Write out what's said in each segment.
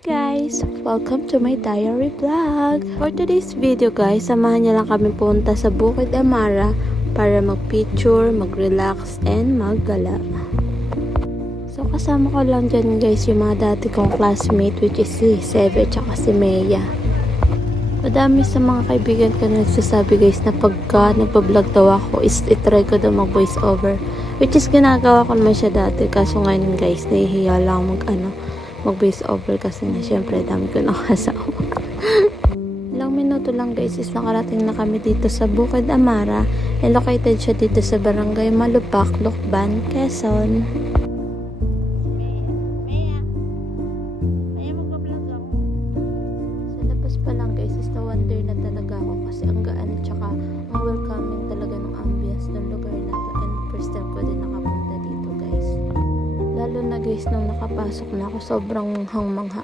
guys! Welcome to my diary vlog! For today's video guys, samahan niyo lang kami punta sa Bukid Amara para mag-picture, mag-relax, and maggala. So kasama ko lang dyan guys yung mga dati kong classmate which is si Seve at si Mea. Madami sa mga kaibigan ko na nagsasabi guys na pagka nagpa-vlog daw ako is itry ko daw mag-voice over. Which is ginagawa ko naman siya dati kaso ngayon guys nahihiya lang mag-voice over kasi na syempre dami ko nakasawa. Ilang minuto lang guys is nakarating na kami dito sa Bukid Amara and located siya dito sa Barangay Malupak, Lucban, Quezon. Sa labas pa lang guys is na-wonder na talaga ako kasi ang gaan at saka ang welcoming talaga ng ambience ng lugar na to and first time ko din nakapunta dito guys. Lalo na guys, nung nakapasok na ako, sobrang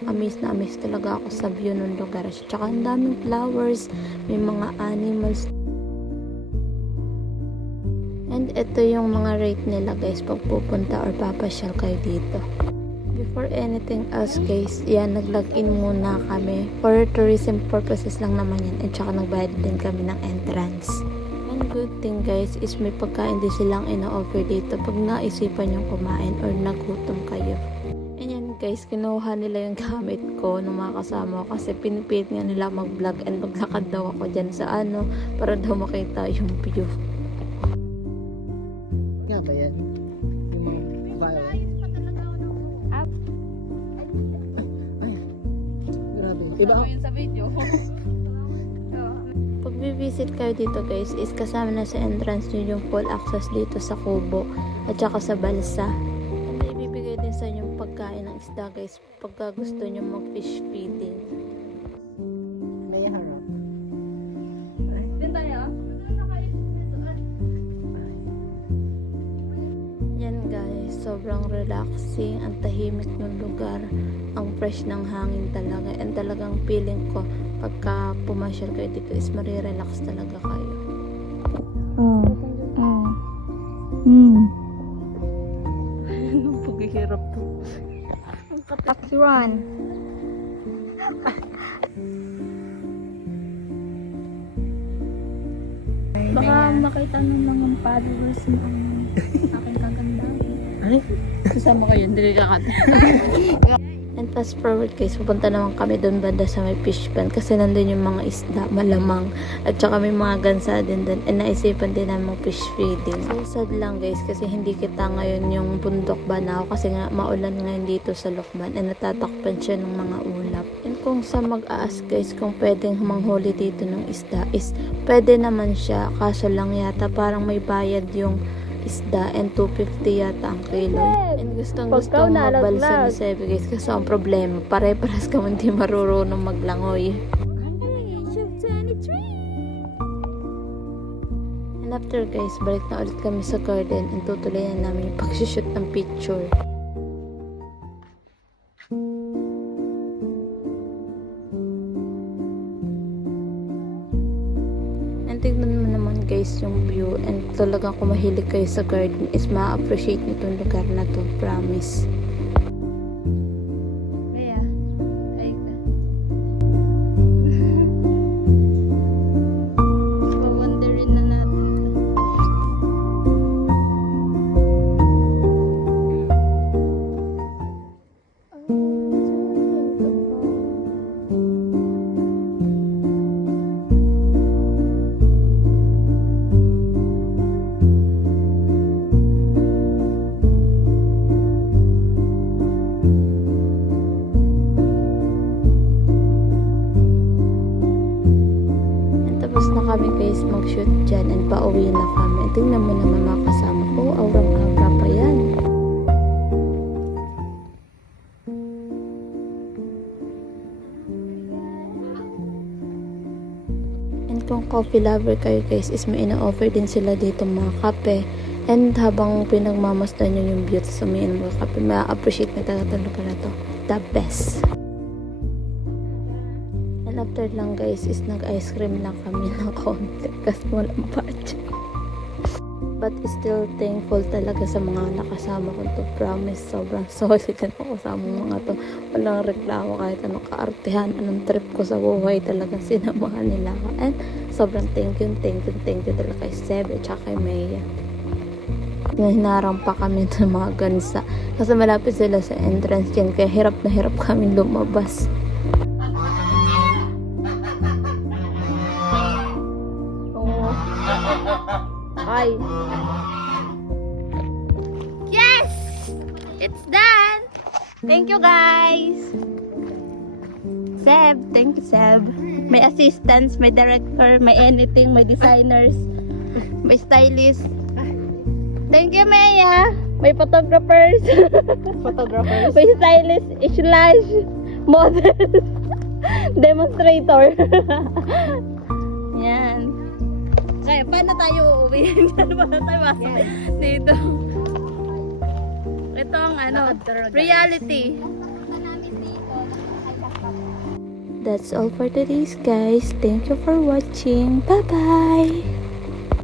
amaze na amaze talaga ako sa view ng lugar. Tsaka ang daming flowers, may mga animals. And ito yung mga rate nila guys pag pupunta or papasyal kayo dito. Before anything else guys, yan, nag-login muna kami. For tourism purposes lang naman yan. At tsaka nagbayad din kami ng entrance. And good thing guys is may pagkain din silang ina-offer dito pag naisipan yung kumain or nagutom kayo. And yan guys, kinuha nila yung gamit ko nung mga kasama ko kasi pinipilit nga nila mag-vlog and maglakad daw ako dyan sa para daw makita yung view. Nga ba yan? Yung mga viral? Grabe. Iba ako. Sa video. Pag visit kayo dito guys is kasama na sa entrance nyo yung full access dito sa Kubo at saka sa Balsa. And may ibibigay din sa inyong pagkain ng isda guys pagka gusto nyo mag fish feeding. May harap. Din tayo? Yan guys, sobrang relaxing, ang tahimik ng lugar, ang fresh ng hangin talaga, and talagang feeling ko pagka pumasyal kayo dito is marirelax talaga kayo. Paghihirap to. Paksuan. Baka makita ng mga followers ng aking kagandahan. Ay, kasama kayo, hindi kakat. And fast forward guys, pupunta naman kami doon banda sa may fish pond kasi nandun yung mga isda, malamang. At saka may mga gansa din doon. And naisipan din namin mag fish feeding. So sad lang guys kasi hindi kita ngayon yung bundok Banao kasi nga maulan ngayon dito sa Lucban and natatakpan siya ng mga ulap. And kung sa mag-aas guys kung pwedeng manghuli dito ng isda is pwede naman siya kaso lang yata parang may bayad yung isda and 250 yata ang kilo. And gustong magbalsa ni Sebe guys kasi ang problema pare-paras ka man di marurunong maglangoy. And after guys, balik na ulit kami sa garden and tutuloy na namin yung pag-shoot ng picture. And tignan mo naman guys yung view and talagang kung mahilig kayo sa garden is ma-appreciate nyo itong lugar na to, promise. Kaya, ay ka. Pawonderin na natin. Tapos na kami guys mag-shoot dyan and pauwi na kami. And tingnan mo naman mga kasama ko, aurang-aura pa yan. And kung coffee lover kayo guys is may ina-offer din sila dito mga kape. And habang pinagmamasdan nyo yung beauty sa may mga kape, ma-appreciate na talaga lugar na to. The best! And after lang guys is nag-ice cream lang kami ng konti kasi walang budget. but still thankful talaga sa mga nakasama ko to. Promise, sobrang solid na kasama mga to. Walang reklamo kahit anong kaartehan, anong trip ko sa buhay, talagang sinamahan nila ako. And sobrang thank you talaga kay Seb at saka kay Maya. Hinarang pa kami ng mga gansa kasi malapit sila sa entrance yan, kaya hirap na hirap kami lumabas. Hi. Yes! It's done! Thank you guys! Seb, thank you Seb. May assistants, may director, may anything, may designers, may stylist. Thank you Maya! May photographers. Photographers. May stylist, slash, model, demonstrator. Yan. Kaya, paano tayo uuwi? Paano tayo masok dito? Ito ang reality. That's all for today's guys. Thank you for watching. Bye-bye!